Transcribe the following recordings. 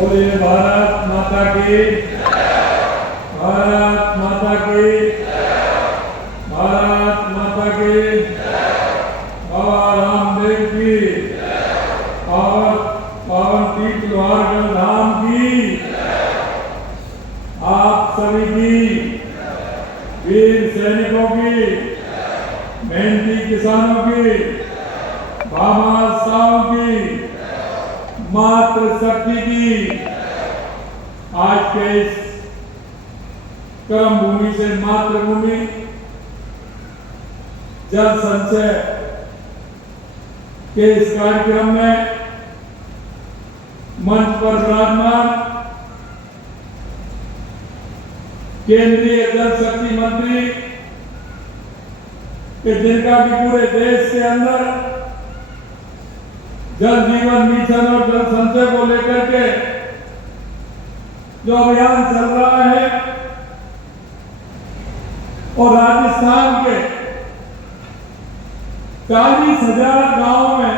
बोलिए भारत माता की, भारत माता की, भारत माता की, बाबा रामदेव की, पावन पावन तीर्थ लोहारगढ़ धाम की, आप सभी की, वीर सैनिकों की, मेहनती किसानों की, भामाशाहों की, मातृशक्ति की, आज के इस कर्म भूमि से मातृभूमि जल संचय के इस कार्यक्रम में मंच पर विराजमान केंद्रीय जल शक्ति मंत्री के जिनका भी पूरे देश के अंदर जल जीवन मिशन और जल संचय को लेकर के जो अभियान चल रहा है और राजस्थान के 40,000 गांवों में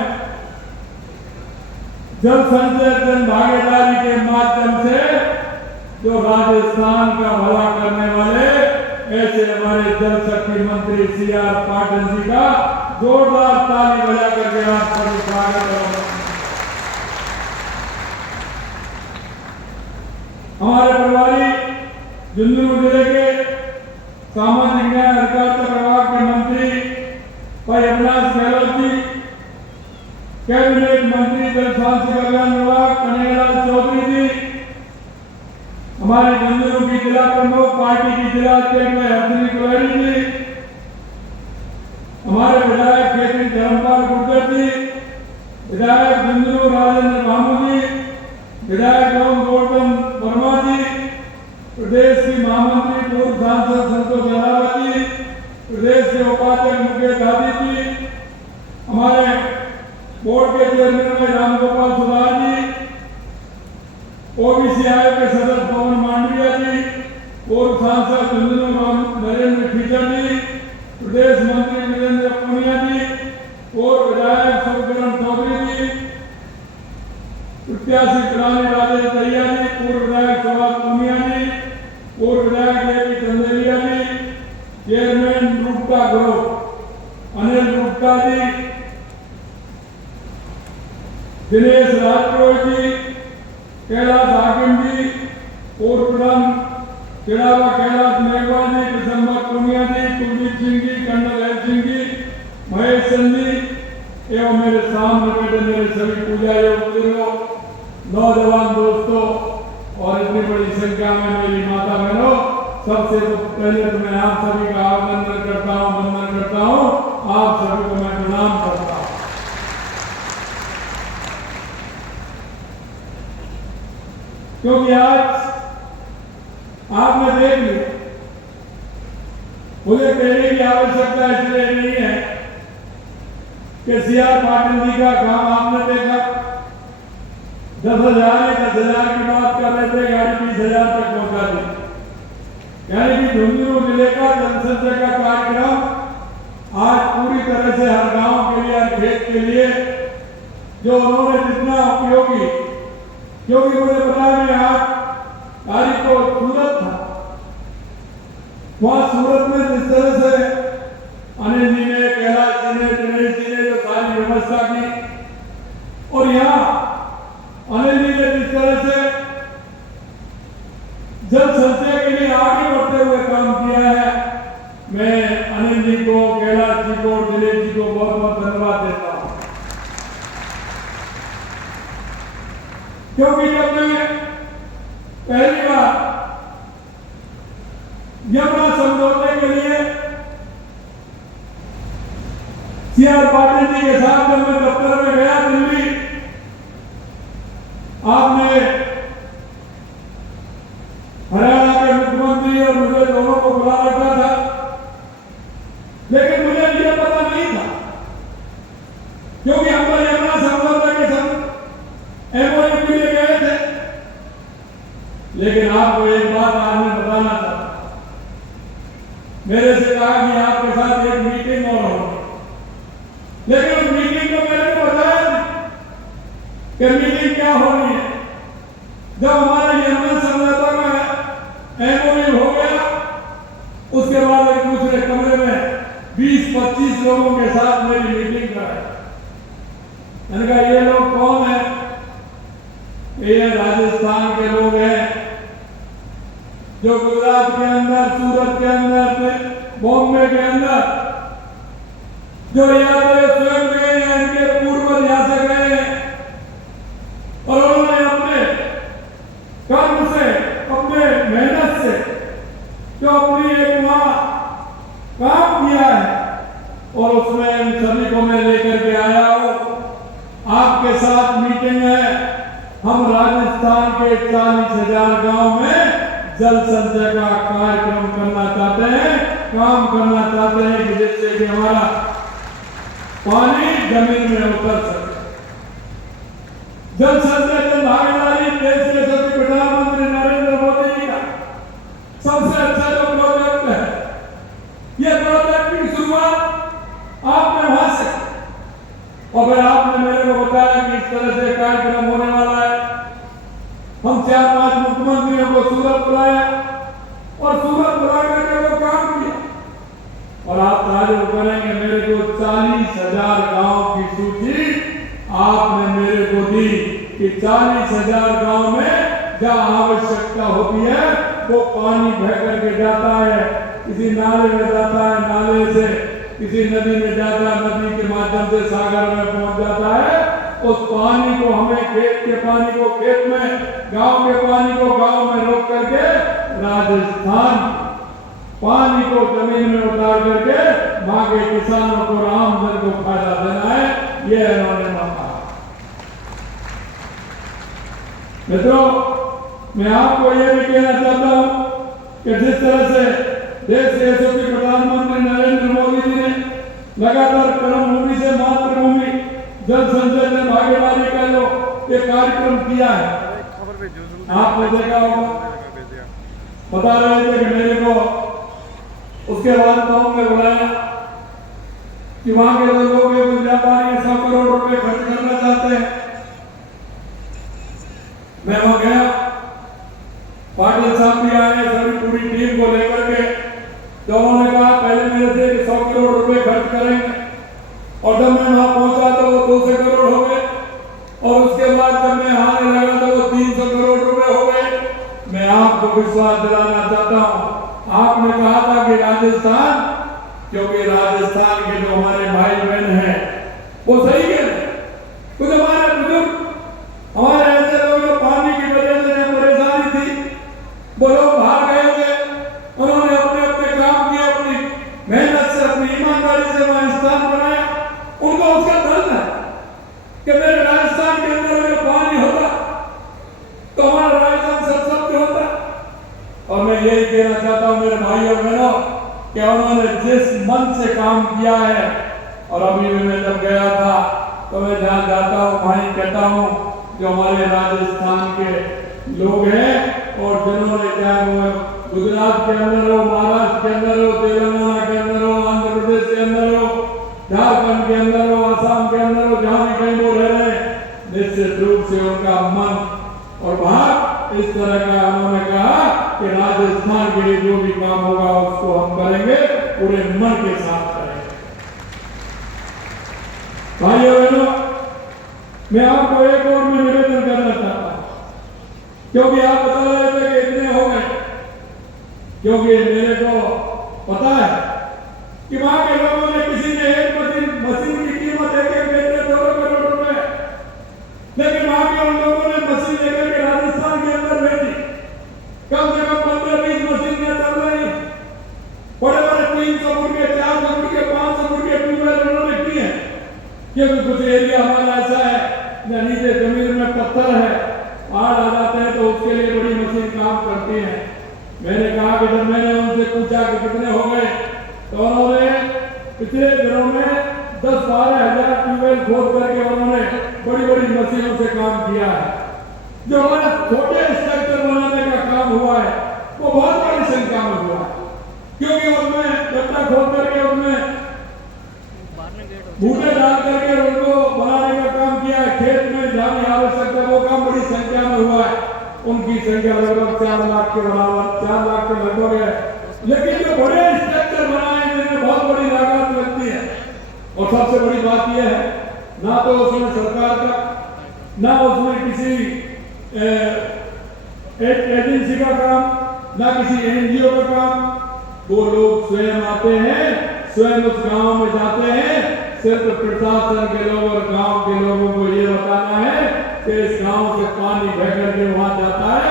जल संचय जन भागीदारी के माध्यम से जो राजस्थान का भला करने वाले ऐसे हमारे जल शक्ति मंत्री CR पाटिल जी का जोरदार ताली बजा करके आप सभी स्वागत करो। हमारे प्रभारी झुंझुनू जिले के सामाजिक न्याय अधिकारिता विभाग के मंत्री भाई अविनाश गहलोत जी, कैबिनेट मंत्री जल स्वास्थ्य कल्याण विभाग कन्हैयालाल चौधरी जी, हमारे झुंझुनू की जिला प्रमुख पार्टी की जिला अध्यक्ष हर्षिनी कुलहरी जी, हमारे विधायक खेती धर्मपाल गुर्जर जी, विधायक झुंझुनू राजेंद्र भामू जी, विधायक गौतम वर्मा जी, प्रदेश की महामंत्री पूर्व सांसद संतोष अहलावत जी, प्रदेश के उपाध्यक्ष मुकेश आदि जी, हमारे बोर्ड के चेयरमैन में रामगोपाल सुधार जी, ओबीसी आयोग के सदस्य पवन मांडविया जी, पूर्व सांसद झुंझुनू नरेंद्र खींचा जी, प्रदेश मंत्री वीरेंद्र पुनिया जी, पूर्व विधायक सुखविरण चौधरी जी, प्रत्याशी करानी राजेश दहिया जी, पूर्व विधायक सुभाष पुनिया जी, पूर्व विधायक देवी चंदेलिया जी, चेयरमैन रूपका ग्रुप अनिल रूपका जी, दिनेश राजपुरोहित जी, कैलाश हाकिम जी, पूर्व प्रधान चिड़ावा कैलाश मेघवाल जी, दिसंबर पुनिया जी, कुलदीप सिंह जी, कर्नल एल सिंह जी, महेश चंद जी एवं मेरे सामने बैठे मेरे सभी पूजा बुजुर्गों, नौजवान दोस्तों और इतनी बड़ी संख्या में मेरी माता बहनों, सबसे तो पहले तो मैं आप सभी का अभिनंदन करता हूँ, वंदन करता हूँ, आप सभी को मैं प्रणाम करता हूँ। क्योंकि आज आपने देख लिया, मुझे कहने की आवश्यकता इसलिए नहीं है कि CR पाटिल जी का काम आपने देखा, 10,000 की बात कर रहे थे, गाड़ी 20,000 तक पहुंचा दी। यानी कि झुंझुनू जिले का जनसंचय का कार्यक्रम आज पूरी तरह से हर गांव के लिए, हर खेत के लिए जो उन्होंने जितना उपयोगी, क्योंकि मुझे पता है आज तारीख को सूरत था, वहां सूरत में जिस तरह से अनिल जी ने, कैलाश जी ने, दिनेश जी ने जो सारी व्यवस्था की और यहाँ अनिल जी ने जिस तरह से जल संचय के लिए आगे बढ़ते हुए काम किया है, मैं अनिल जी को, कैलाश जी को, दिनेश जी को बहुत बहुत धन्यवाद देता हूँ। क्योंकि जब मैं पहली बार यमुना समझौते के लिए CR पाटिल जी के साथ जब मैं दफ्तर में गया दिल्ली, आपने हरियाणा के मुख्यमंत्री और मुझे दोनों को बुला रखा था, लेकिन मुझे यह पता नहीं था, क्योंकि हम तो यमुना समझौते के संग MOU के लिए गए थे। लेकिन आपको एक बात आज मैं बताना चाहता हूं, मेरे से कहा कि आपके साथ एक मीटिंग और होगी, लेकिन उस मीटिंग को मैंने बताया कि मीटिंग क्या होनी है। जब हमारा यमन समझौता का एमओयू हो गया, उसके बाद एक दूसरे कमरे में 20-25 लोगों के साथ मेरी मीटिंग कराई। मैंने कहा ये लोग कौन है? ये राजस्थान के लोग हैं जो गुजरात के अंदर, सूरत के अंदर, बॉम्बे के अंदर जो यहाँ पे स्वयं गए हैं, इनके पूर्वज यहाँ से गए हैं और उन्होंने अपने कर्म से, अपने मेहनत से जो अपनी एक वहां काम किया है और उसमें इन सभी को मैं लेकर के आया हूं। आपके साथ मीटिंग है। हम राजस्थान के 40,000 गांव में जल संचय का कार्यक्रम करना चाहते हैं, काम करना चाहते हैं कि जिससे कि हमारा पानी जमीन में उतर सके। जल संचय जन भागीदारी देश के सभी प्रधानमंत्री नरेंद्र मोदी जी का सबसे अच्छा जो प्रोजेक्ट है, ये प्रोजेक्ट की शुरुआत आपने वहां से, और फिर आपने मेरे को बताया कि इस तरह से कार्यक्रम होने वाला है। हम 4-5 मुख्यमंत्रियों को सूरत बुलाया और सूरत बुला करके वो काम किया। और आप तारीफ करेंगे, मेरे को 40,000 गांव की सूची आपने मेरे को दी कि 40,000 गांव में जहां आवश्यकता होती है वो पानी बह करके जाता है, किसी नाले में जाता है, नाले से किसी नदी में जाता है, नदी के माध्यम से सागर में पहुंच जाता है। उस पानी को हमें, खेत के पानी को खेत में, गांव के पानी को गांव में रोक करके राजस्थान पानी को जमीन में उतार करके वहां के किसानों को, आमदन को फायदा देना है। ये इन्होंने मांगा। मित्रों, मैं आपको ये भी कहना चाहता हूं कि जिस तरह से देश के यशस्वी प्रधानमंत्री नरेंद्र मोदी जी ने लगातार कर्मभूमि से मातृभूमि जल संचय में भागीदारी का जो ये कार्यक्रम किया है, आपने देखा होगा। बता रहे थे कि मेरे को उसके बाद गांव में बुलाया कि वहां के जो लोग हैं, व्यापारी 100 करोड़ रुपए खर्च करना चाहते हैं। मैं वहां गया, पाटिल साहब भी आए, सभी पूरी टीम को लेकर के। तो उन्होंने कहा पहले मेरे से 100 करोड़ रुपए खर्च करेंगे, और जब मैं वहां पहुंचा तो वो 200 करोड़ हो गए, और उसके बाद जब मैं आने लगा तो वो 300 करोड़ रुपए हो गए। मैं आपको विश्वास दिलाना चाहता हूं, आपने कहा था कि राजस्थान, क्योंकि राजस्थान के जो हमारे भाई बहन हैं वो सही है। कुछ हमारे बुजुर्ग, हमारे ऐसे लोग जो पानी की वजह से परेशानी थी, वो लोग भाग गए थे, उन्होंने अपने अपने काम किए, अपनी मेहनत से, अपनी ईमानदारी से वहां स्थान बनाया। उनको उसका दर्द है कि मेरे राजस्थान के अंदर अगर पानी होता तो हमारा राजस्थान सशक्त होता। और मैं यही कहना चाहता हूं मेरे भाइयों बहनों कि उन्होंने जिस मन से काम किया है, और अभी भी मैं जब गया था तो मैं जहाँ जाता हूँ वहीं कहता हूँ जो हमारे राजस्थान के लोग हैं, और जिन्होंने चाहे वो गुजरात के अंदर हो, महाराष्ट्र के अंदर हो, तेलंगाना के अंदर हो, आंध्र प्रदेश के अंदर हो, झारखंड के अंदर हो, असम के अंदर हो, जहाँ भी कहीं वो रह रहे हैं, निश्चित रूप से उनका मन और भाव इस तरह का, उन्होंने कहा कि राजस्थान के लिए जो भी काम होगा उसको हम करेंगे, पूरे मन के साथ करेंगे। भाइयों बहनों, मैं आपको एक और में निवेदन करना चाहता हूं, क्योंकि आप बता रहे थे कि इतने हो गए, क्योंकि मेरे को पता है कि वहां के लोगों ने, किसी ने एक मशीन की कीमत 1-1 करोड़ रुपए, लेकिन वहां के उन लोगों ने मशीन लेकर के राजस्थान के अंदर भेजी। कम से कम 15-20 मशीनें चल रही, बड़े बड़े 300 फुट के, 400 फुट के, 500 फुट के ट्यूबवेल उन्होंने किए हैं। क्योंकि कुछ एरिया हमारा ऐसा है जहाँ नीचे जमीन में पत्थर है, बाढ़ आ जाते हैं तो उसके लिए बड़ी मशीन काम करती है। मैंने कहा कि जब मैंने उनसे पूछा कि कितने हो गए, तो उन्होंने पिछले दिनों में 10-12 हजार ट्यूबवेल खोद करके उन्होंने बड़ी बड़ी मशीनों से काम किया है। जो हमारा छोटे स्ट्रक्चर बनाने का काम हुआ है वो बहुत बड़ी संख्या में हुआ है, क्योंकि उनमें गड्ढा खोद करके उनमें बूटे डाल करके उनको बनाने का काम किया है। खेत में जहाँ भी आवश्यकता वो काम बड़ी संख्या में हुआ है। उन उनकी संख्या लगभग 4 लाख के बराबर, 4 लाख के लगभग है। लेकिन जो बड़े स्ट्रक्चर बनाए जिनमें बहुत बड़ी लागत लगती है, और सबसे बड़ी बात यह है ना तो उसमें सरकार का, ना उसमें किसी एक एजेंसी का काम, ना किसी एनजीओ का काम। वो लोग स्वयं आते हैं, स्वयं उस गांव में जाते हैं। सिर्फ प्रशासन के लोग और गांव के लोगों को ये बताना है कि इस गांव से पानी बह करके वहां जाता है,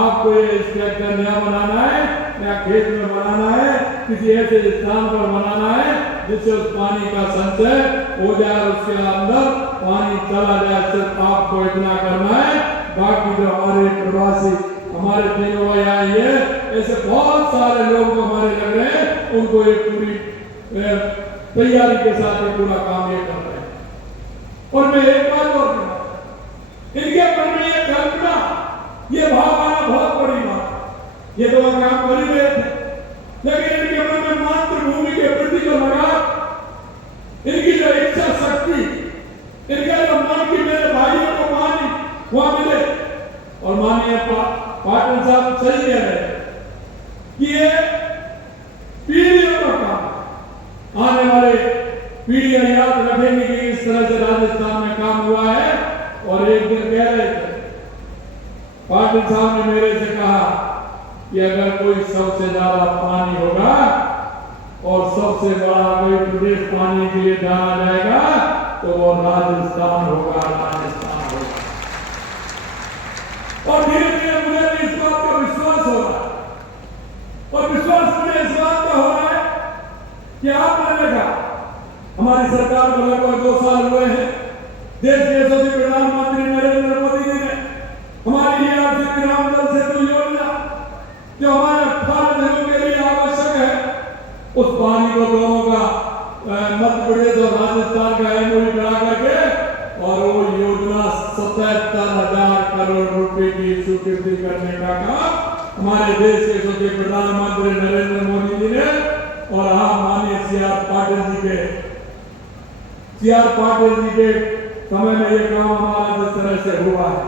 आपको ये स्ट्रक्चर नया बनाना है, या खेत में बनाना है, किसी ऐसे स्थान पर बनाना है जिससे उस पानी का संचय हो जाए, उसके अंदर पानी चला जाए। सिर्फ आपको इतना करना है। बाकी जो हमारे प्रवासी, हमारे तीनों भाई आए, ऐसे बहुत सारे लोग जो हमारे लग रहे हैं, उनको एक पूरी तैयारी के साथ ये पूरा काम ये कर रहे हैं। और मैं एक बात और कहूँ, इनके मन में ये कल्पना, ये भाव आना बहुत बड़ी बात। ये तो काम कर ही रहे थे, लेकिन इनके मन में मातृभूमि के प्रति जो लगाव, इनकी जो इच्छा शक्ति, इनका जो मन की मेरे भाइयों को पानी वहां मिले। और माननीय पाटिल साहब सही कह रहे हैं कि ये पीढ़ियों का काम, आने वाले पीढ़ियां याद रखेंगे कि इस तरह से राजस्थान में काम हुआ है। और एक दिन कह रहे थे, पाटिल साहब ने मेरे से कहा कि अगर कोई सबसे ज्यादा पानी होगा और सबसे बड़ा कोई प्रदेश पानी के लिए जाना जाएगा तो वो राजस्थान होगा, राजस्थान होगा। और धीरे धीरे मुझे इस बात का विश्वास हो रहा है, और विश्वास मुझे इस बात का हो रहा है कि आपने देखा हमारी सरकार को लगभग 2 साल हुए हैं। देश के यशस्वी प्रधानमंत्री नरेंद्र मोदी जी ने हमारी DRC ग्राम जल सेतु योजना, जो हमारे 18 जिलों के लिए आवश्यक है, उस पानी को दोनों का मध्य प्रदेश और राजस्थान का MOU करा करके और वो योजना 77,000 करोड़ रुपए की स्वीकृति करने का काम हमारे देश के यशस्वी प्रधानमंत्री नरेंद्र मोदी जी ने और हम माननीय CR पाटिल जी के समय में ये काम हमारा जिस तरह से हुआ है।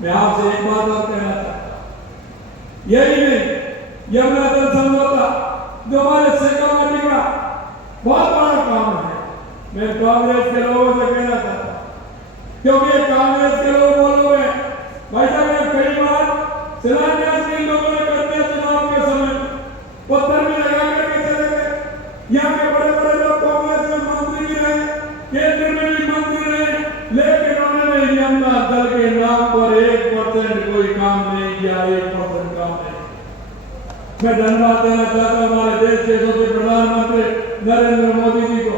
मैं आपसे एक बात और कहना चाहता हूं, यही नहीं, यमुना जल समझौता जो हमारे शेखावाटी का बहुत बड़ा काम है। मैं कांग्रेस के लोगों से कहना चाहता हूं, क्योंकि कांग्रेस के लोग बोलोगे भाई साहब, कई बार शिलान्यास इन लोगों ने कर दिया चुनाव के समय, पत्थर में लगा करके चले गए। यहाँ के बड़े बड़े लोग कांग्रेस में मंत्री भी रहे, केंद्र में भी मंत्री रहे, लेकिन उन्होंने यमुना जल के नाम पर 1% कोई काम नहीं किया, 1% काम नहीं। मैं धन्यवाद देना चाहता हूं हमारे देश के यशस्वी प्रधानमंत्री नरेंद्र मोदी जी को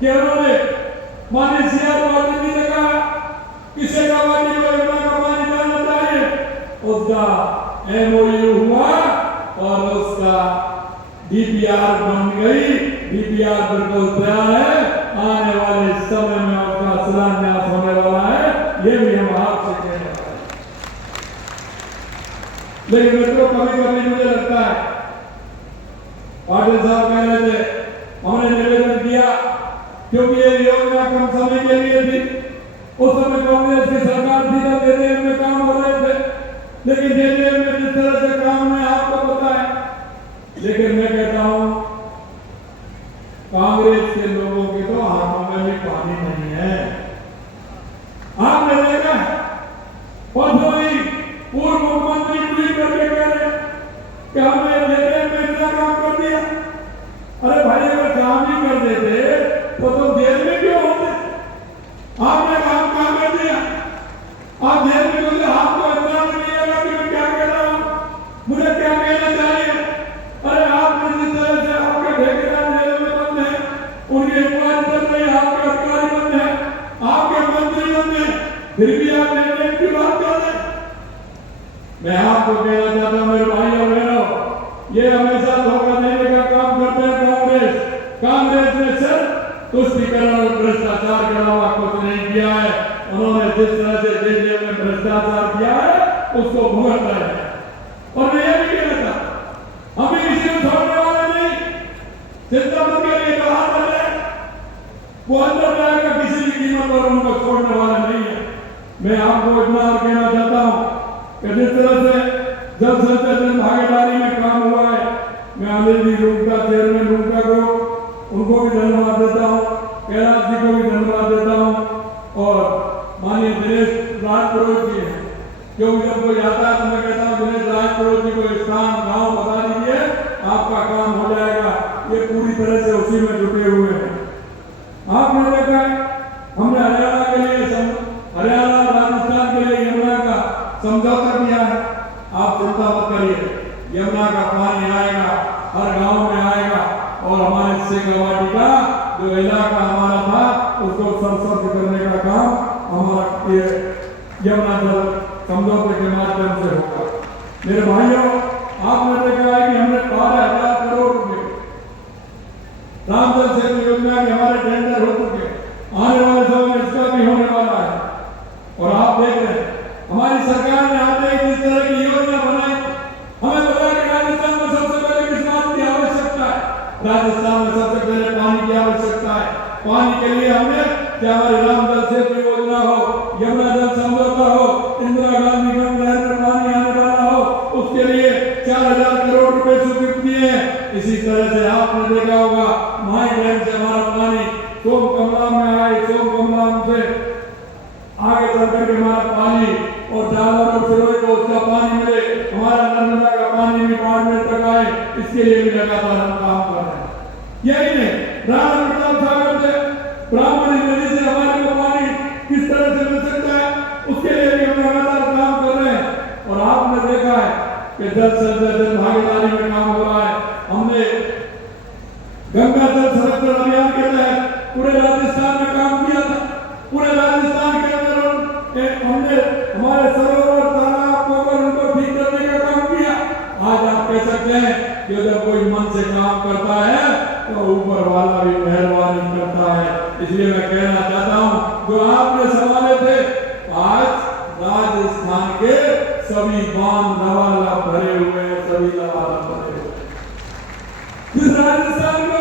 कि उन्होंने माननीय CR पाटिल जी ने कहा कि शेखावाटी को यमुना का पानी जाना चाहिए, उसका MOU हुआ और उसका DPR बन गई। DPR बिल्कुल तैयार है, आने वाले समय में उसका शिलान्यास होने वाला है, ये भी हम आपसे कहने वाले हैं। लेकिन मित्रों, कभी कभी मुझे लगता है, पाटिल साहब कह रहे थे, हमने निवेदन किया क्योंकि ये योजना कम समय के लिए थी, उस समय कांग्रेस की सरकार थी जब JJM में काम हो रहे थे, लेकिन JJM में जिस तरह से काम है आपको पता है। लेकिन मैं कहता हूं, कांग्रेस के लोगों के तो हाथों में भी पानी नहीं है। आपने देखा परसों ही पूर्व मुख्यमंत्री ट्वीट करके कह रहे कि हमने JJM में इतना काम कर दिया। अरे भाई, अगर काम नहीं कर देते तो तुम जेल में क्यों होते? आपने काम काम कर दिया, आप जेल में होते, आपको इतना नहीं लगा कि मैं क्या कह रहा हूं, मुझे क्या कहना चाहिए। अरे आपने जिस तरह से आपके ठेकेदार जेल में बंद है, उनकी इंक्वायरी चल रही है, आपके अधिकारी बंद है, आपके मंत्री बंद है, फिर भी आप निर्णय की बात कर रहे हैं। मैं आपको कहना चाहता हूं मेरे भाई और बहनों, ये हमेशा धोखा देने का काम करते हैं कांग्रेस ने सिर्फ तुष्टिकरण और भ्रष्टाचार के अलावा कुछ नहीं किया है। उन्होंने जिस तरह से JJM में भ्रष्टाचार किया है उसको भुगत रहे हैं। और मैं ये भी कहना चाहता हूं, हम किसी को छोड़ने वाले नहीं। चिंता मत करिए, कहा था वो अंदर जाएगा, किसी भी कीमत पर उनको छोड़ने वाला नहीं है। मैं आपको इतना और कहना चाहता हूं कि जिस तरह से जल संचय जन भागीदारी में काम हुआ है, मैं अनिल जी रूपका चेयरमैन रूपका को उनको भी धन्यवाद देता हूँ, कैलाश जी को भी धन्यवाद देता हूँ और माननीय दिनेश राजपुरोहित जी हैं, क्योंकि जब कोई आता है तो मैं कहता हूँ दिनेश राजपुरोहित जी को स्थान गाँव बता दीजिए, आपका काम हो जाएगा। ये पूरी तरह से उसी में जुटे हुए हैं। आपने देखा हमने हरियाणा के लिए हरियाणा राजस्थान के लिए यमुना का समझौता किया है। आप चिंता मत करिए, यमुना का पानी आएगा, हर गांव में आएगा और हमारे शेखवाटी का जो इलाका हमारा था उसको सरसब्ज करने का काम हमारा ये यमुना जल समझौते के माध्यम से होगा। मेरे भाइयों, आपने देखा है कि हमने 12,000 करोड़ रुपए रामजल सेतु योजना के हमारे टेंडर हो चुके, आने वाले समय में इसका भी होने वाला है। और आप देख रहे हैं हमारी सरकार ने आते ही जिस तरह की योजना बनाई, हमें पता है कि राजस्थान में सबसे पहले किस बात की आवश्यकता है। राजस्थान में सबसे पहले पानी की आवश्यकता है। पानी के लिए हमने चाहे हमारी रामजल सेतु योजना हो, यमुना जल समझौता हो, इंदिरा गांधी गंगा नहर में पानी आने वाला हो, उसके लिए 4,000 करोड़ रुपए स्वीकृत किए हैं। इसी तरह से आपने देखा होगा माई डैम से हमारा पानी सोम कमला में आए, सोम कमला से आगे चल करके हमारा पानी और जालौर और सिरोही को उसका पानी मिले, हमारा नर्मदा का पानी भी बाड़मेर तक आए, इसके लिए भी लगातार हम काम कर रहे हैं। यही नहीं, राणा प्रताप सागर से ब्राह्मणी नदी से हमारे को पानी किस तरह से मिल सकता है, उसके लिए भी हम लगातार काम कर रहे हैं। और आपने देखा है कि जल संचय जन भागीदारी में काम हो रहा है। हमने गंगा जल संरक्षण अभियान के तहत पूरे राजस्थान में काम किया था। पूरे राजस्थान के अंदर हमने हमारे सरोवर तालाब पोखर उनको ठीक करने का काम किया। आज आप कह सकते हैं कि जब कोई मन से काम करता है तो ऊपर वाला भी मेहरबानी करता है। इसलिए मैं कहना चाहता हूँ, जो आपने सवाले थे, आज राजस्थान के सभी बांध लबालब भरे हुए हैं, सभी लबालब भरे हुए हैं। जिस राजस्थान को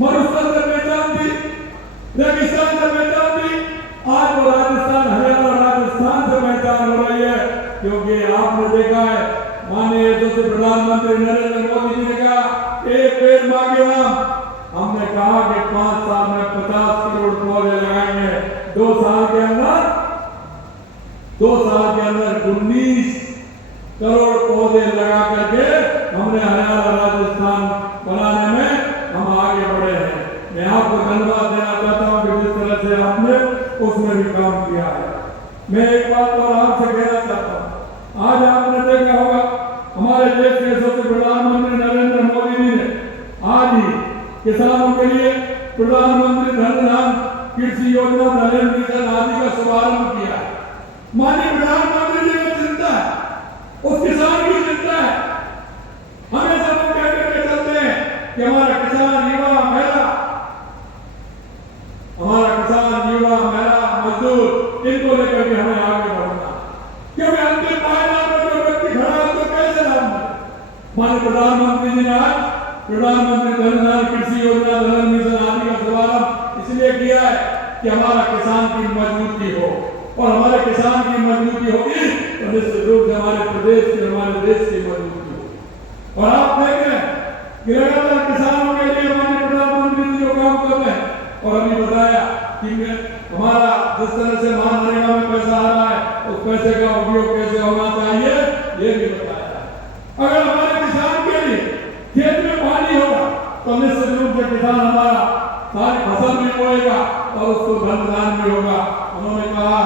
मरुस्थल से पहचान थी, रेगिस्तान से पहचान थी, आज वो राजस्थान हरियाणा राजस्थान से पहचान हो रही है। क्योंकि आपने देखा है माननीय यशस्वी प्रधानमंत्री नरेंद्र मोदी जी ने कहा एक पेड़ मां के नाम। हमने कहा कि 5 साल में 50 करोड़ पौधे लगाएंगे। 2 साल के अंदर 19 करोड़ पौधे लगा करके हमने हरियाणा राजस्थान बनाने में हम आगे बढ़े हैं। मैं आपको धन्यवाद देना चाहता हूँ कि जिस तरह से आपने उसमें भी काम किया है। मैं एक बात और आपसे कहना चाहता हूँ, आज आपने देखा होगा हमारे देश के यशस्वी प्रधानमंत्री नरेंद्र मोदी जी ने आज ही किसानों के लिए प्रधानमंत्री धन धान कृषि योजना नरेंद्र मिशन आदि का शुभारंभ किया। माननीय प्रधानमंत्री जी को चिंता है, उस किसान की चिंता है। हमें सब कह करके चलते हैं कि हमारा किसान युवा महिला, मजदूर, इनको लेकर के हमें आगे बढ़ना। क्योंकि अंतिम पायदान पर जो व्यक्ति खड़ा है तो कैसे लाभ मिले। माननीय प्रधानमंत्री जी ने आज प्रधानमंत्री धन धान कृषि योजना धन मिशन आदि का शुभारंभ इसलिए किया है कि हमारा किसान की मजबूती हो, और हमारे किसान की मजबूती होगी तो निश्चित रूप से हमारे प्रदेश की, हमारे देश की मजबूती होगी। और आप देख रहे हैं कि लगातार किसानों के लिए माननीय प्रधानमंत्री जी जो काम कर रहे हैं, और अभी बताया कि हमारा जिस तरह से मनरेगा में पैसा आ रहा है उस पैसे का उपयोग कैसे होना चाहिए ये भी बताया। अगर हमारे किसान के लिए खेत में पानी होगा तो निश्चित रूप से किसान हमारा सारी फसल भी बोएगा और उसको धन धान भी होगा। उन्होंने कहा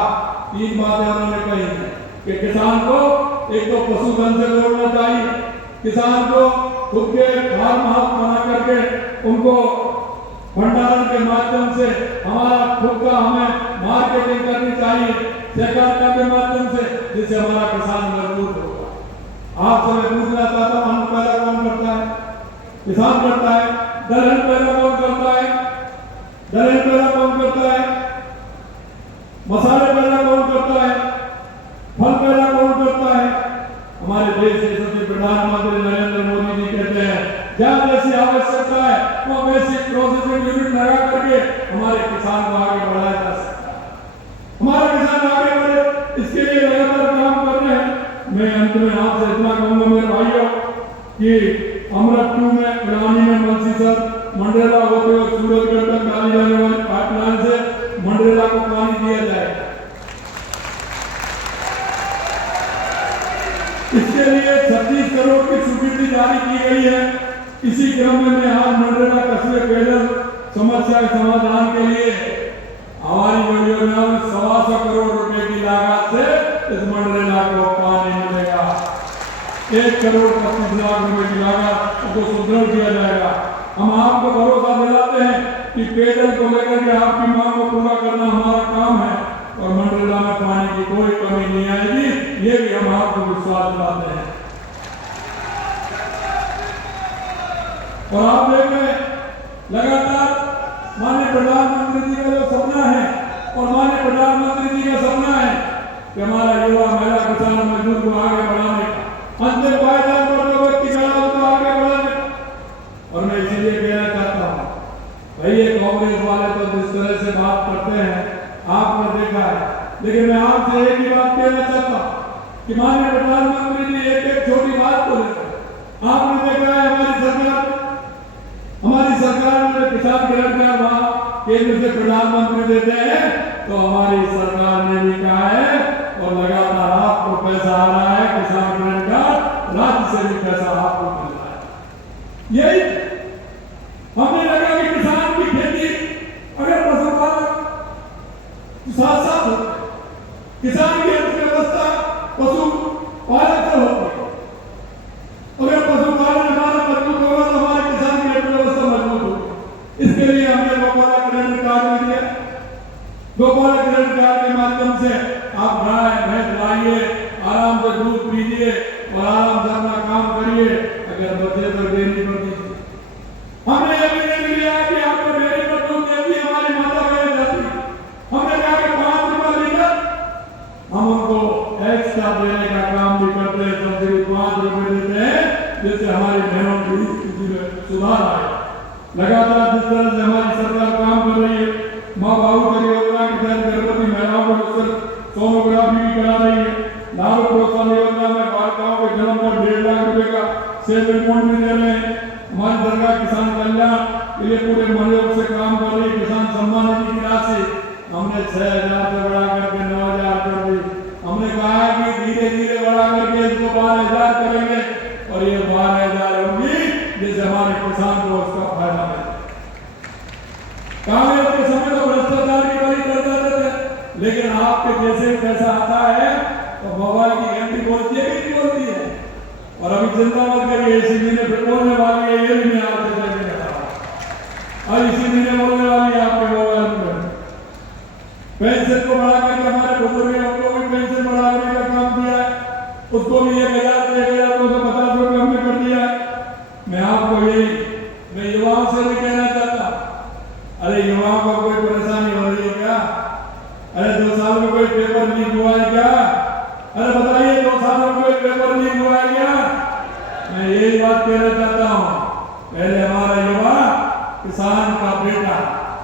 3 बातें उन्होंने कही है कि किसान को एक तो पशुधन से जोड़ना चाहिए, किसान को खुद के फार्म हाउस बना करके उनको भंडारण के माध्यम से हमारा खुद का हमें मार्केटिंग करनी चाहिए, सहकारिता के माध्यम से, जिससे हमारा किसान मजबूत होगा। आपसे मैं पूछना चाहता हूँ, अन्न पैदा कौन करता है? किसान करता है। दलहन पैदा कौन करता है? दलहन पैदा कौन करता है? मसाले पैदा कौन करता है? फल पैदा कौन करता है? हमारे देश के यशस्वी प्रधानमंत्री नरेंद्र मोदी जी कहते हैं जहाँ जैसी आवश्यकता है वो बेसिक प्रोसेसिंग यूनिट लगा करके हमारे किसान को आगे बढ़ाया जा सकता है। हमारा किसान आगे बढ़े इसके लिए लगातार काम कर रहे हैं। मैं अंत में आपसे इतना कहूंगा मेरे भाइयों कि अमृत 2 में पिलानी में मुंशी सर मंडरेला होते हुए सूरजगढ़ तक डाली जाने वाली पाइपलाइन से मंडरेला को पानी दिया जाए। इसके लिए 36 करोड़ की स्वीकृति जारी की गई है। इसी क्रम में मैं आज मंडरेला कस्बे पेयजल समस्या के समाधान के लिए हमारी योजना में 125 करोड़ रुपए की लागत से इस मंडरेला को पानी मिलेगा। 1 करोड़ 25 लाख रुपए की लागत को सुदृढ़ किया जाएगा। हम आपको भरोसा दिलाते हैं कि पेयजल को लेकर के आपकी मांग को पूरा करना हमारा काम है और मंडरेला में पानी की कोई कमी नहीं आएगी, ये भी हम आपको विश्वास दिलाते हैं। और आप देख रहे लगातार माननीय प्रधानमंत्री जी का जो सपना है और माननीय प्रधानमंत्री जी का सपना है कि हमारा युवा महिला किसान मजदूर को आगे बढ़ाने का अंतिम पायदान पर जो व्यक्ति खड़ा होता है आगे बढ़ाने का। और मैं इसीलिए कहना चाहता हूँ भाई ये कांग्रेस वाले तो जिस तरह से बात करते हैं आपने देखा है, लेकिन मैं आपसे एक ही बात कहना चाहता हूँ कि माननीय प्रधानमंत्री जी एक छोटी बात को लेकर आपने देखा है हमारी सरकार में किसान क्रेडिट कार्ड वहां केंद्र से प्रधानमंत्री देते हैं तो हमारी सरकार ने भी कहा है और लगातार आपको पैसा आ रहा है किसान क्रेडिट कार्ड राज्य से भी पैसा आपको मिल रहा है। यही हमने लगा कि किसान की खेती अगर पशुपालन साथ साथ हो किसान की अर्थव्यवस्था पशुपालन से होती है। अगर पशुपालन हमारा मजबूत होगा तो हमारे किसान की अर्थव्यवस्था मजबूत होगी। इसके लिए हमने गोपाला क्रेडिट कार्ड दिया। गोपाला क्रेडिट कार्ड के माध्यम से आप गाय भैंस लाइए, आराम से दूध पीजिए और आराम से अपना काम करिए। अगर बचे तो डेयरी पर दीजिए। हमने ये भी नहीं लिया कि आपको डेयरी पर दूध दे दिए हमारी माता बहन जाती। हमने कहा कि 5 रुपये लीटर हम उनको एक्स्ट्रा देने का काम भी करते हैं, सब्सिडी 5 रुपये देते हैं जिससे हमारी बहनों की स्थिति में सुधार आए। लगातार जिस तरह से हमारी सरकार काम कर रही है, माँ बाबू योजना के तहत गर्भवती महिलाओं को सोनोग्राफी भी करा रही है। नारी प्रोत्साहन योजना में बालिकाओं के जन्म पर 1.5 लाख रुपए का सेविंग बॉन्ड भी दे रहे हैं। हमारी सरकार किसान कल्याण के लिए पूरे मनोयोग से काम कर रही है। किसान सम्मान निधि की राशि हमने 6,000 से बढ़ा करके 9,000 कर दी। हमने कहा कि धीरे धीरे बढ़ा करके इसको 12,000 करेंगे और ये 12,000 होगी जिससे हमारे किसान को उसका फायदा मिले। कांग्रेस के समय तो भ्रष्टाचार की बड़ी चर्चा थे, लेकिन आपके जैसे पैसा आता है तो मोबाइल की घंटी बोलती है कि नहीं बोलती है। और अभी चिंता मत करिए, इसी महीने फिर बोलने वाली है, ये भी मैं आपसे कहने लगा और इसी महीने बोलने वाली है आपके मोबाइल में। पेंशन को बढ़ा करके हमारे बुजुर्ग उनको भी पेंशन बढ़ाने का काम किया है, उसको भी 1,000 से 1,250 रुपये हमने कर दिया है। मैं आपको मैं युवाओं से भी कहना चाहता हूँ, अरे युवाओं को कोई परेशानी हो रही है क्या? अरे 2 साल में कोई पेपर लीक हुआ है क्या? अरे बताइए 2 साल में कोई पेपर लीक हुआ है क्या? मैं यही बात कहना चाहता हूँ। पहले हमारा युवा किसान का बेटा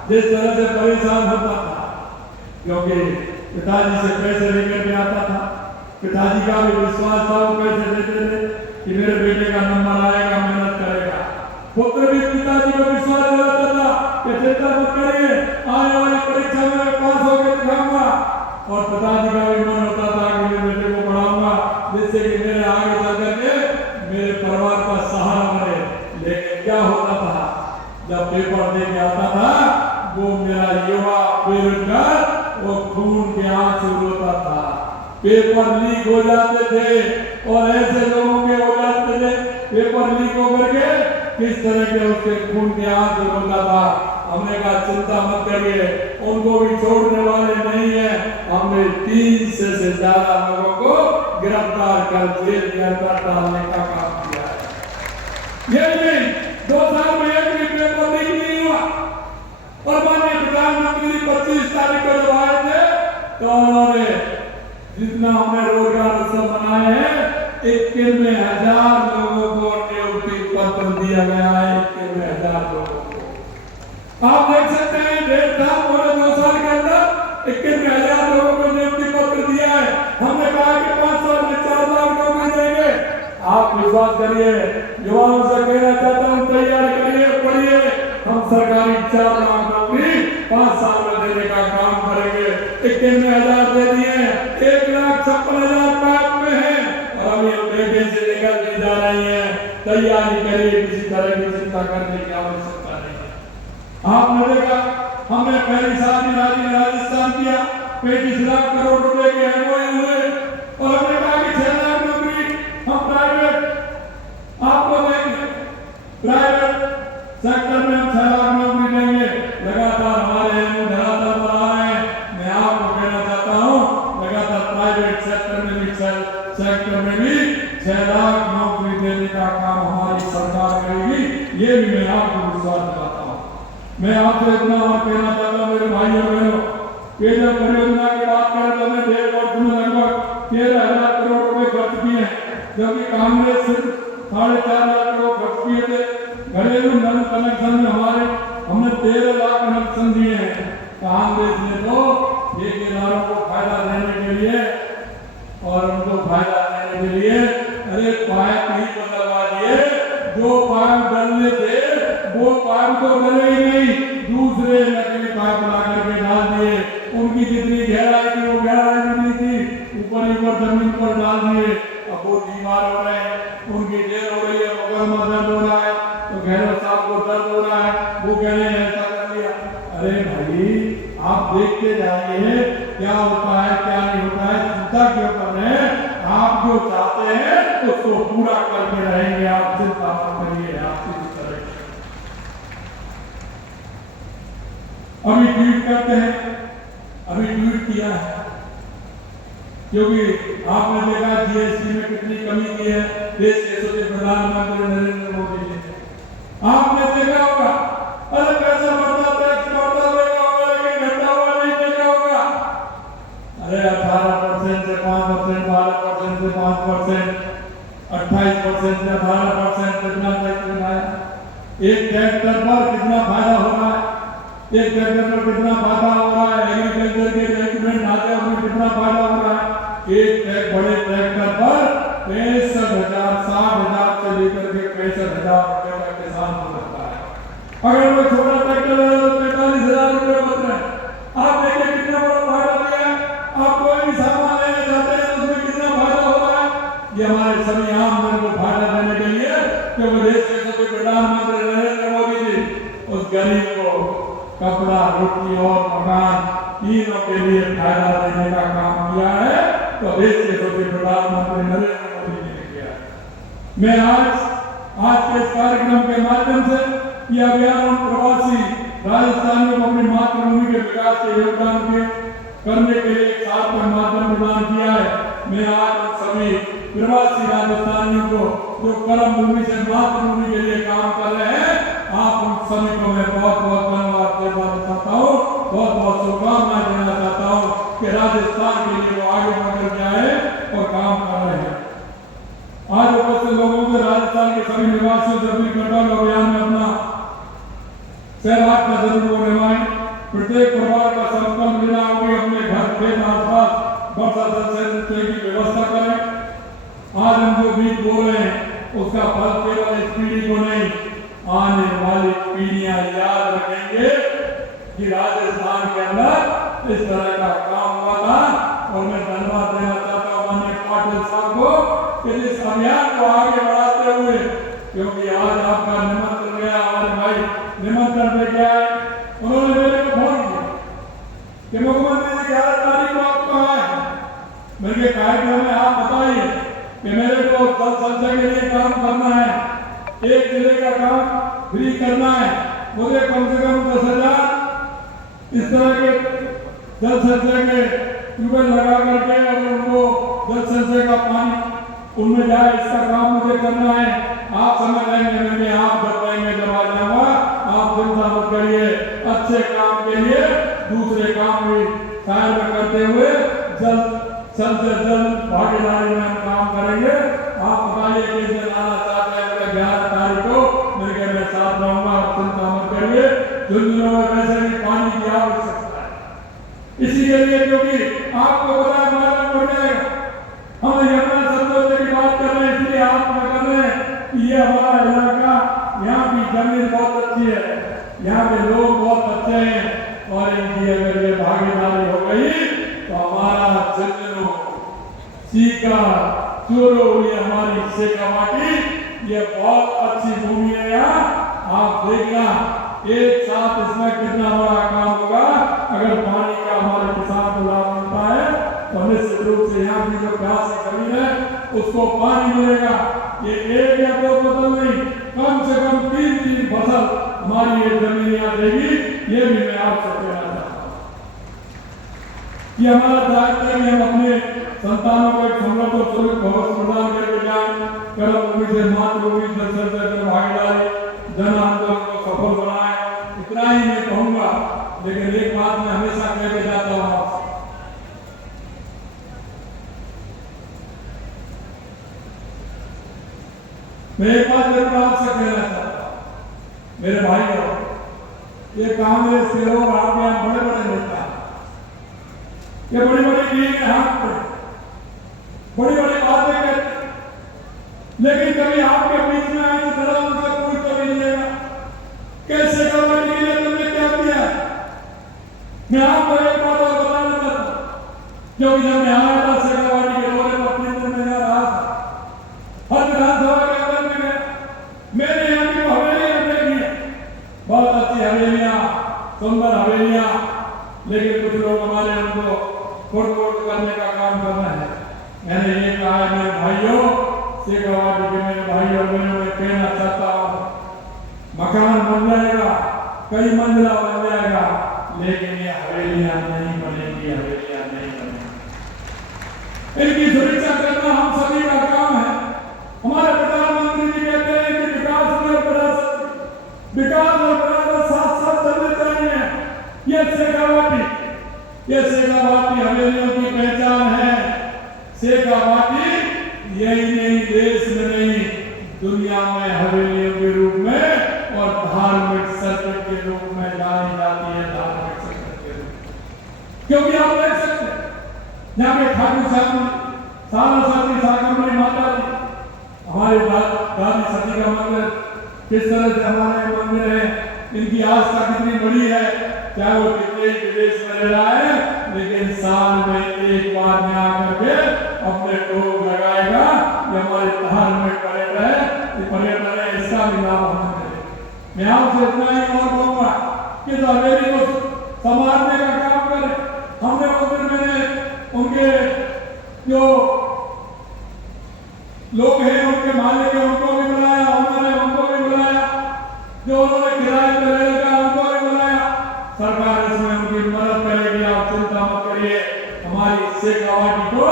जिस तरह से परेशान होता था क्योंकि पिताजी से पैसे लेकर के आता था, पिताजी का भी विश्वास था, वो पैसे देते थे कि मेरे बेटे का नंबर आएगा, मेहनत करेगा। पुत्र भी पिताजी को विश्वास दिलाता था कि चिंता मत करिए, आने वाली परीक्षा में मैं पास होकर दिखाऊंगा। और पिताजी का भी मन होता था कि मेरे बेटे को पढ़ाऊंगा जिससे कि मेरे आगे चल करके मेरे परिवार का सहारा बने। लेकिन क्या होता था, जब पेपर दे के आता था वो मेरा युवा बेरोजगार वो खून के आंसू रोता था। पेपर लीक हो जाते थे और ऐसे लोगों के हो जाते थे पेपर लीक होकर के किस तरह के उसके खून के आंसू रोता था। हमने कहा चिंता मत करिए, उनको भी छोड़ने वाले नहीं है। हमने 300 से ज्यादा लोगों को गिरफ्तार कर जेल के अंदर डालने का काम किया है। ये नहीं 2 साल में एक भी पेपर लीक नहीं हुआ। और माननीय प्रधानमंत्री 25 तारीख को जब आए थे तो उन्होंने जितना हमने रोजगार उत्सव बनाए हैं 91,000 लोगों को नियुक्ति पत्र दिया गया है। 91,000 लोगों को आप देख सकते हैं 2 साल के अंदर 91,000 लोगों को नियुक्ति पत्र दिया है। हमने कहा कि 5 साल में 4 लाख विश्वास करिए। युवाओं से कहना चाहता हूँ, तैयार करिए, पढ़िए। हम सरकारी 4 लाख नौकरी 5 साल में देने का काम करेंगे। 91,000 दे दिए, 1,56,000 पाइप में है और अभी हम वैकेंसी निकलती जा रही है। तैयारी करिए, किसी तरह की चिंता करने की आवश्यकता नहीं है। आपने देखा, हमने पहली साल में राजस्थान किया, 35 लाख करोड़ रुपए के एमओयू हुए और हमने कहा कि 6 लाख नौकरी हम प्राइवेट आपको देंगे, प्राइवेट सेक्टर में हम 6 लाख नौकरी देंगे। लगातार हमारे एमओ धरातल पर आ रहे हैं। मैं आपको कहना चाहता हूँ, लगातार प्राइवेट सेक्टर में भी 6 लाख नौकरी देने का काम हमारी सरकार करेगी। ये भी मैं आपको विश्वास दिलाता हूँ। मैं आपसे इतना और कहना चाहता हूँ मेरे भाइयों बहनों, पेयजल परियोजना की बात करें तो हमने 1.5 वर्ष में लगभग 13,000 करोड़ रुपए खर्च किए हैं, जबकि कांग्रेस सिर्फ 4.5 लाख करोड़ खर्च किए थे। घरेलू नल कनेक्शन में हमने 13 लाख कनेक्शन दिए हैं। कांग्रेस ने तो ठेकेदारों को फायदा देने के लिए और उनको फायदा देने के लिए अरे पाइप ही बदलवा दिए। जो पाइप डलने थे वो पाइप तो डले ही नहीं, दूसरे नकली पाइप ला करके डाल दिए। उनकी जितनी गहराई थी वो गहराई भी नहीं थी, ऊपर जमीन पर डाल दिए। अब वो बीमार हो रहे हैं, उनकी देर हो रही है, मुकदमा दर्द हो रहा है, तो गहरा साहब को दर्द हो रहा है, वो कह रहे हैं ऐसा कर दिया। अरे भाई, आप देखते जाइए क्या होता है क्या नहीं होता है, चिंता क्यों कर रहे हैं? आप जो चाहते हैं उसको पूरा करके रहेंगे, आप चिंता मत करिए। आप अभी ट्वीट करते हैं, अभी ट्वीट किया है क्योंकि आपने देखा जीएसटी में कितनी कमी की है देश के यशस्वी प्रधानमंत्री नरेंद्र मोदी जी ने। आपने देखा होगा, अरे पैसा बढ़ता, टैक्स बढ़ता देखा होगा, लेकिन घटता हुआ नहीं देखा होगा। अरे 18% से 5%, 12% से 5%, 28% से 18%, कितना टैक्स लगाया। एक ट्रैक्टर पर कितना फायदा हो रहा है, एक ट्रैक्टर पर कितना फायदा हो रहा है, एग्रीकल्चर के डॉक्यूमेंट आते हैं उसमें कितना फायदा हो रहा है। एक बड़े ट्रैक्टर पर 65,000, 60,000 से लेकर के 65,000 रुपए का किसान को लगता है। अगर वो छोटा ट्रैक्टर है तो 45,000 रुपए बच रहे हैं। आप देखिए कितना बड़ा फायदा दिया है। आप कोई भी सामान लेने जाते हैं तो उसमें कितना फायदा हो रहा है। ये हमारे सभी आम जन को फायदा देने के लिए कि देश के सभी प्रधानमंत्री नरेंद्र मोदी जी उस गरीब को कपड़ा, रोटी और मकान तीनों के लिए फायदा देने का काम किया है। तो देश के सभी प्रधानमंत्री नरेंद्र मोदी जी ने किया। मैं आज के इस कार्यक्रम के माध्यम से यह अभियान उन प्रवासी राजस्थानियों को अपनी मातृभूमि के विकास के योगदान करने के लिए एक साथ में माध्यम प्रदान किया है। मैं आज उन सभी प्रवासी राजस्थानियों को जो कर्म भूमि से मातृभूमि के लिए काम कर रहे हैं, आप उन सभी को मैं बहुत बहुत धन्यवाद देना चाहता हूँ, बहुत बहुत शुभकामनाएं देना चाहता हूँ कि राजस्थान के लिए वो आगे बढ़कर के आए और काम कर रहे हैं। आज उपस्थित लोगों से राजस्थान के सभी निवासियों से अपनी कंट्रोल अभियान में अपना सहभाग का जरूर निभाएं। प्रत्येक परिवार का संकल्प लेना होगी अपने घर के आसपास वर्षा जल संचय की व्यवस्था करें। आज हम जो बीज बो रहे हैं उसका फल केवल इस पीढ़ी को नहीं, आने वाली पीढ़ियां याद रखेंगे कि राजस्थान के अंदर इस तरह का काम हुआ था। और मैं धन्यवाद देना चाहता हूँ माननीय पाटिल साहब को कि इस अभियान को आगे बढ़ाते हुए, क्योंकि आज आपका निमंत्रण गया, हमारे भाई निमंत्रण दे गया है, उन्होंने मेरे को फोन किया कि मुख्यमंत्री जी 11 तारीख को आप कहाँ है। मेरे कार्यक्रम में आप बताइए कि मेरे को जल संचय के लिए काम करना है, एक जिले का काम फ्री करना है, मुझे कम से कम 10,000 इस तरह के जल संचय के ट्यूबवेल लगा करके और उनको जल संचय का पानी उनमें जाए, इसका काम मुझे करना है। आप समझ लेंगे, मैं आप जब कहेंगे जब आ जाऊंगा, आप चिंता मत करिए। अच्छे काम के लिए दूसरे काम भी साथ में करते हुए जल्द से जल्द भागीदारी में हम काम करेंगे। आप बताइए किस दिन आना चाहते हैं। 11 तारीख को मैं साथ रहूंगा, आप चिंता मत करिए। झुंझुनू में वैसे भी पानी की आवश्यकता है, इसी के लिए क्योंकि आपको पता है मालूम पड़ जाएगा। हम यमुना संतोष की बात कर रहे हैं, इसलिए आप कर रहे हैं सीकर, चोरोली, हमारी शेखावाटी, ये बहुत अच्छी भूमि है। यहाँ आप देखना एक साथ इसमें कितना बड़ा काम होगा। अगर पानी का हमारे किसान को लाभ मिलता है तो निश्चित रूप से यहाँ की जो घास की जमीन है उसको पानी मिलेगा। ये एक या दो फसल नहीं, कम से कम 3-3 फसल हमारी ये जमीन यहाँ देगी। ये भी मैं आपसे कहना चाहता हूँ। ये हमारा दायित्व है कि हम अपने संतानों को एक समृद्ध और सुरक्षित भविष्य प्रदान करके जाएं। कर्मभूमि से मातृभूमि से भागीदारी जन आंदोलन को सफल बनाए। इतना ही मैं कहूँगा, लेकिन एक बात मैं हमेशा कह के जाता हूँ आपसे, मैं एक बात जरूर आपसे कहना चाहता हूँ मेरे भाइयों, ये कांग्रेस के लोग आपके यहाँ बड़े बड़े नेता, ये बड़ी बड़ी लीग हाथ पे बड़ी बड़ी बातें कहते, लेकिन कभी आपके बीच में आए तो जरा उनसे पूछ कर लीजिएगा कैसे करने के लिए तुमने क्या किया है। मैं आपको एक बात और बताना चाहता हूँ, क्योंकि जब मैं आया था शेखावाटी के दौरे पर 3 दिन में रहा था, हर विधानसभा के अंदर में गया, मैंने यहाँ की हवेलियां देखी है, बहुत अच्छी हवेलियां, सुंदर हवेलियां, लेकिन कुछ लोग हमारे उनको फोड़ करने का काम कर रहे हैं। मैंने ये कहा है मेरे भाइयों, शेखावाटी के मेरे भाइयों मैं कहना चाहता हूँ, मकान बन जाएगा, कई मंजिला बन जाएगा, लेकिन ये हवेलियां नहीं बनेगी, हवेलियां नहीं बनेगी। इनकी सुरक्षा करना हम सभी का काम है। हमारे प्रधानमंत्री जी कहते हैं कि विकास और विरासत साथ साथ चलने चाहिए। ये शेखावाटी हवेलियों की पहचान है। शेखावाटी यही नहीं, देश में नहीं, दुनिया में हवेलियों के रूप में और धार्मिक सर्किट के रूप में जानी जाती है। धार्मिक सर्किट के रूप में, क्योंकि आप देख सकते हैं यहाँ पे ठाकुर साहब सारस्वती साकम्बरी माता जी, हमारे दादी सती का मंदिर, किस तरह से हमारे मंदिर है, इनकी आस्था कितनी बड़ी है। चाहे वो कितने विदेश में रह रहा है, लेकिन साल में एक बार में आकर के अपने टोक लगाएगा। ये हमारे धार्मिक पर्यटन है, इसका भी लाभ होना चाहिए। मैं आपसे इतना ही और कहूँगा कि तो हवेली को संभालने का काम करें। हमने उस दिन मैंने उनके जो लोग हैं, उनके मालिक हैं, उनको भी बुलाया, उन्होंने उनको भी बुलाया, जो उन्होंने किराए पर ले रखा उनको भी बुलाया। सरकार इसमें उनकी मदद करेगी, आप चिंता मत करिए। हमारी शेखावाटी को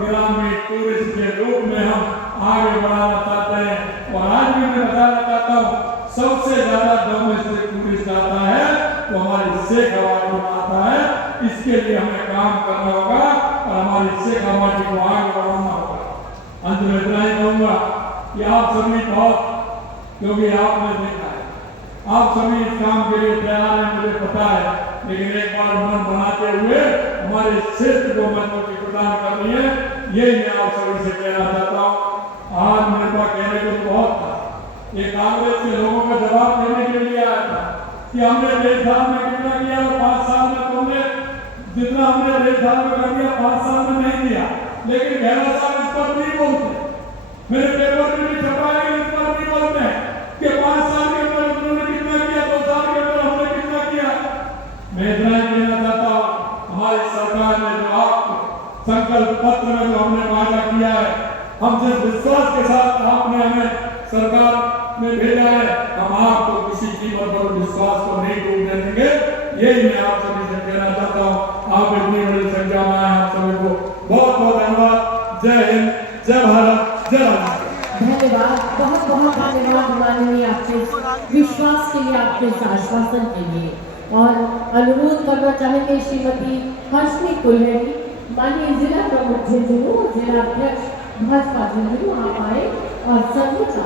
ग्रामीण टूरिस्ट के रूप में हम आगे बढ़ाना चाहते हैं। और आज भी मैं बताना चाहता हूँ, सबसे ज्यादा डोमेस्टिक टूरिस्ट आता है तो हमारी शेखावाटी में आता है। इसके लिए हमें काम करना होगा और हमारी शेखावाटी को आगे बढ़ाना होगा। अंत में इतना ही कहूँगा कि आप सभी बहुत, क्योंकि आपने देखा है, आप सभी इस काम के लिए तैयार हैं, मुझे पता है, लेकिन एक बार मन बनाते हुए हमारे क्षेत्र को मजबूती प्रदान करनी है। यही मैं आप सभी से कहना चाहता हूँ। आज मेरे पास कहने को बहुत था, ये कांग्रेस के लोगों का जवाब देने के लिए आया था कि हमने 1.5 साल में कितना किया और 5 साल में तुमने जितना हमने 1.5 साल में कर दिया 5 साल में नहीं दिया। लेकिन गहलोत साहब इस पर नहीं बोलते, मेरे पेपर में भी छपा है, इस पर नहीं बोलते कि 5 साल के अंदर उन्होंने कितना किया, 2 साल के अंदर हमने कितना किया। मैं इतना ही कहना चाहता हूँ, हमारी सरकार ने जो आपको संकल्प पत्र में जो हमने वादा किया है, हम जिस विश्वास के साथ आपने हमें सरकार में भेजा है, हम आपको किसी कीमत पर विश्वास को नहीं टूटने देंगे। यही मैं आप सभी से कहना चाहता हूँ। आप इतनी बड़ी संख्या में आए, आप सभी को बहुत बहुत धन्यवाद। जय हिंद, जय भारत, जय राम। धन्यवाद, बहुत बहुत धन्यवाद माननीय आपके विश्वास के लिए, आपके आश्वासन के लिए। और अनुरोध करना चाहेंगे श्रीमती हर्षनी कुलहरी, माननीय जिला प्रमुख झुंझुनू, जिला अध्यक्ष भाजपा झुंझुनू, आप आए और सर्वोच्च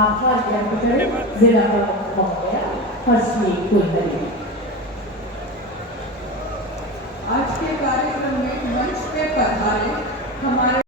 आभार व्यक्त करें जिला प्रमुख महोदया हर्षनी कुलहरी। आज के कार्यक्रम में मंच पे पधारे हमारे